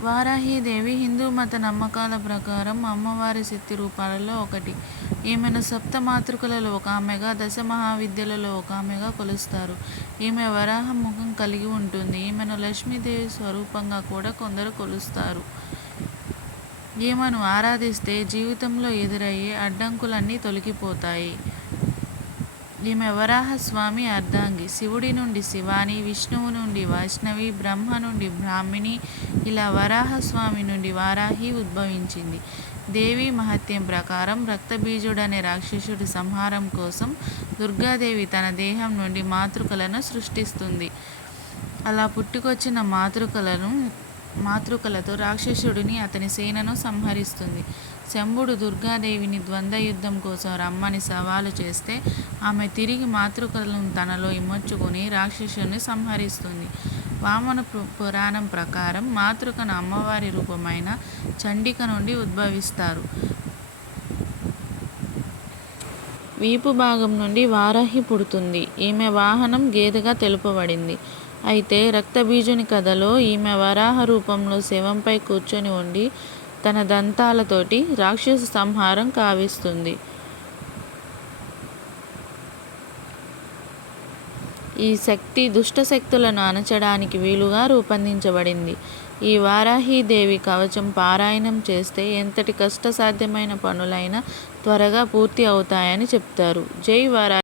వారాహీదేవి హిందూ మత నమ్మకాల ప్రకారం అమ్మవారి శక్తి రూపాలలో ఒకటి. ఈమెను సప్త మాతృకలలో ఒక ఆమెగా, దశ మహావిద్యలలో ఒక ఆమెగా కొలుస్తారు. ఈమె వరాహ ముఖం కలిగి ఉంటుంది. ఈమెను లక్ష్మీదేవి స్వరూపంగా కూడా కొందరు కొలుస్తారు. ఈమెను ఆరాధిస్తే జీవితంలో ఎదురయ్యే అడ్డంకులన్నీ తొలగిపోతాయి. ఈమె వరాహస్వామి అర్ధాంగి. శివుడి నుండి శివాని, విష్ణువు నుండి వైష్ణవి, బ్రహ్మ నుండి బ్రాహ్మిణి, ఇలా వరాహస్వామి నుండి వారాహి ఉద్భవించింది. దేవి మహత్యం ప్రకారం రక్తబీజుడనే రాక్షసుడి సంహారం కోసం దుర్గాదేవి తన దేహం నుండి మాతృకలను సృష్టిస్తుంది. అలా పుట్టుకొచ్చిన మాతృకలతో రాక్షసుడిని, అతని సేనను సంహరిస్తుంది. శంభుడు దుర్గాదేవిని ద్వంద్వ యుద్ధం కోసం రమ్మని సవాలు చేస్తే ఆమె తిరిగి మాతృకలను తనలో ఇమడ్చుకుని రాక్షసుని సంహరిస్తుంది. వామన పురాణం ప్రకారం మాతృకను అమ్మవారి రూపమైన చండిక నుండి ఉద్భవిస్తారు. వీపు భాగం నుండి వారాహి పుడుతుంది. ఈమె వాహనం గేదెగా తెలుపబడింది. అయితే రక్తబీజుని కథలో ఈమె వరాహ రూపంలో శవంపై కూర్చొని ఉండి తన దంతాలతోటి రాక్షస సంహారం కావిస్తుంది. ఈ శక్తి దుష్ట శక్తులను అణచడానికి వీలుగా రూపొందించబడింది. ఈ వారాహీదేవి కవచం పారాయణం చేస్తే ఎంతటి కష్టసాధ్యమైన పనులైనా త్వరగా పూర్తి అవుతాయని చెప్తారు. జై వారాహి.